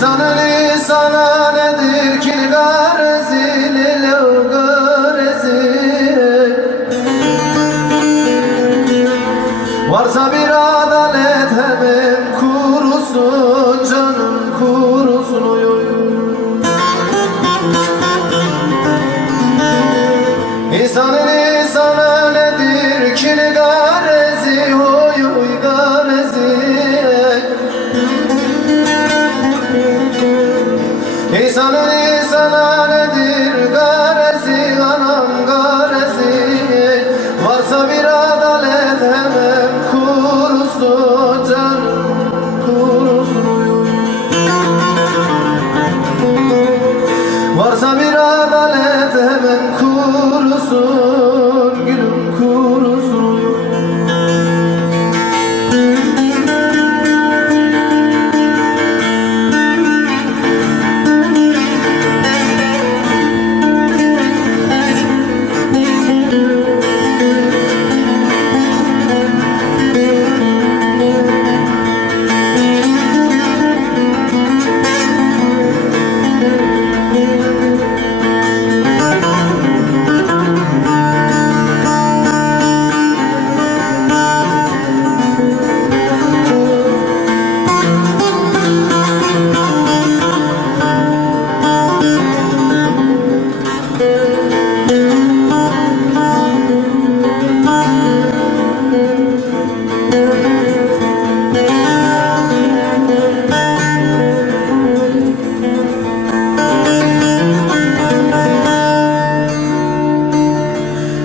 İnsanın insana nedir ki garezi lilo garezi. Varsa bir adalet hemen kurusun canım kurusun oy oy. İnsanın insana nedir ki garezi oy oy garezi. İnsanın insana nedir garezi anam garezi. Varsa bir adalet hemen kurusun canım kurusun. Varsa bir adalet hemen kurusun gülüm kurusun.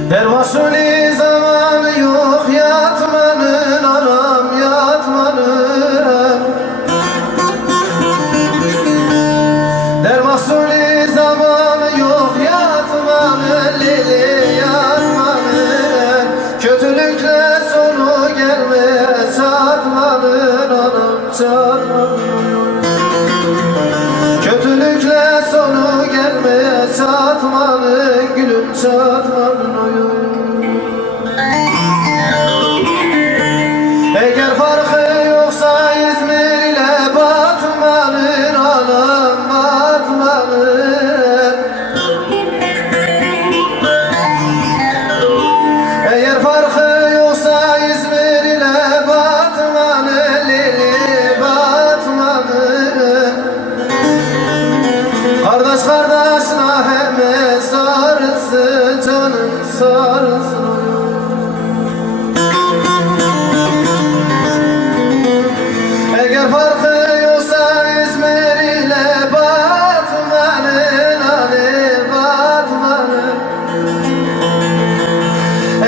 Dermasuni zamanı yok yatmanın anam yatmanın. Dermasuni zamanı yok yatmanın lili yatmanın. Kötülükle sonu gelmeye çatmanın anam çatmanın. Kötülükle sonu gelmeye çatmanın gülüm çatmanın oy oy. Eğer farkı yoksa İzmir ile Batman'ın anam Batman'ın. Eğer farkı yoksa İzmir ile Batman'ın lili Batman'ın. Kardeş kardeşine hemen sarılsın canım sarılsın. Eğer farkı yoksa İzmir ile Batman'ın hani Batman'ın.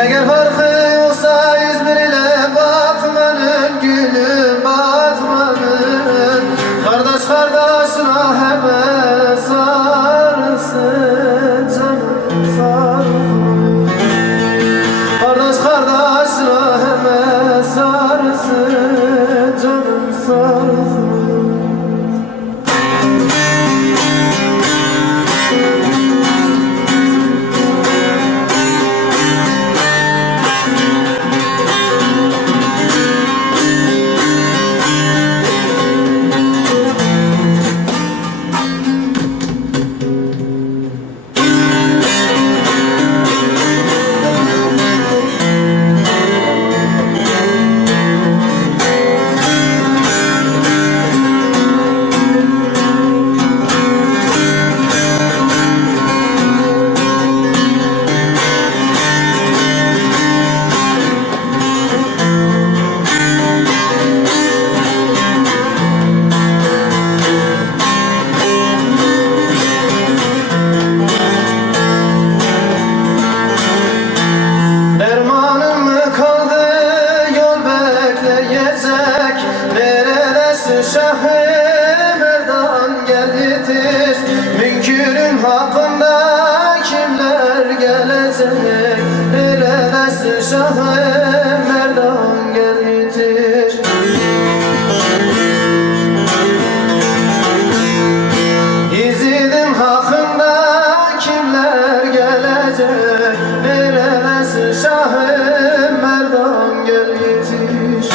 Eğer farkı yoksa İzmir ile Batman'ın gülüm Batman'ın. Kardeş kardeşine hemen sarılsın canım sarılsın. Kardeş kardeşine hemen sarılsın canım sarılsın. Şah-ı Merdan geldidir. Münkürün hakkında kimler gelecek? Neredesin Şah-ı Merdan geldidir. Yiğidin hakkında kimler gelecek? Neredesin Şah-ı Merdan geldidir.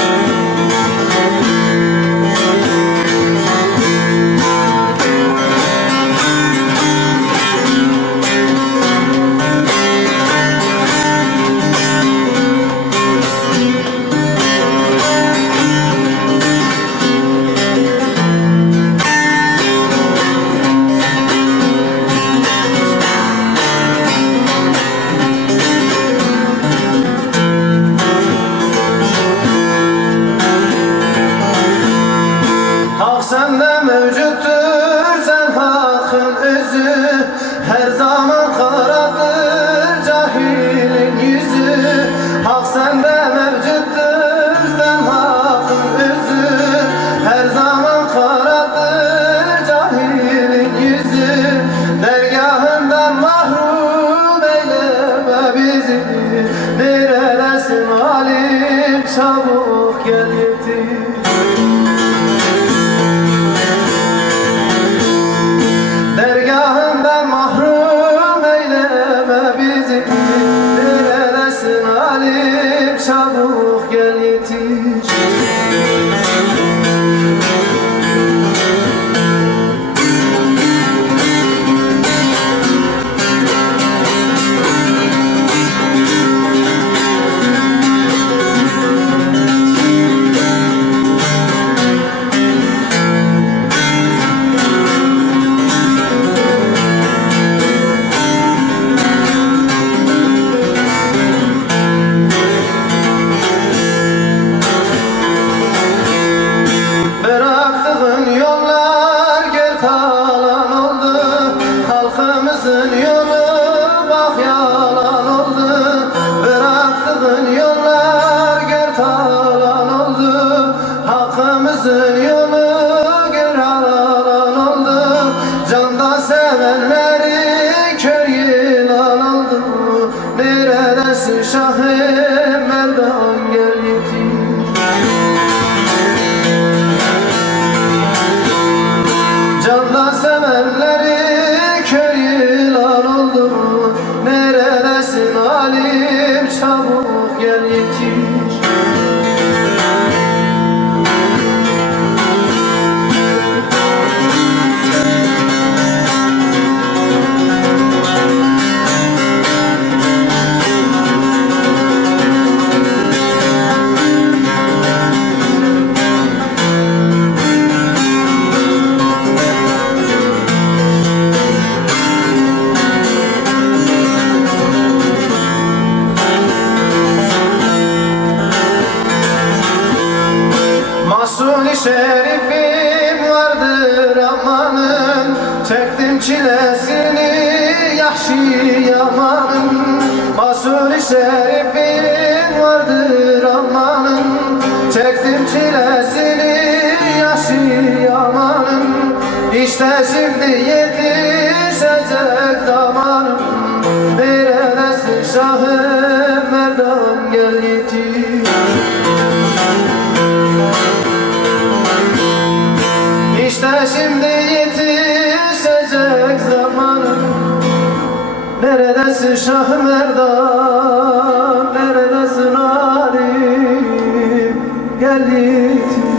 sende mevcuttur, sen hakkın özü. Her zaman karadır cahilin yüzü. Hak sende mevcuttur, sen hakkın özü. Her zaman karadır cahilin yüzü. Dergahından mahrum eyleme bizi. Neredesin alim, çabuk gel yetir. Dergahından mahrum eyleme bizi. Neredesin alim, çabuk gel yetiş. Bıraktığın yollar gertalan oldu. Halkımızın yolu bak yalan oldu. Bıraktığın yollar gertalan oldu. Halkımızın yolu gertalan oldu. Canda sevenleri kör yılan oldu. Neredesin Şahım Merdan, gel yetir. Candan sevenleri kör yılan oldu. Neredesin alim, çabuk gel yetiş. Mahsuni şerifim vardır amanın. Çektim çilesini yahşi yamanın. Mahsuni şerifim vardır amanın. Çektim çilesini yahşi yamanın. İşte şimdi yetişecek zamanım. Neredesin Şahım Merdan, gel yetir. İşte şimdi yetişecek zamanım. Neredesin Şah Merdan, neredesin alim, gel yetir.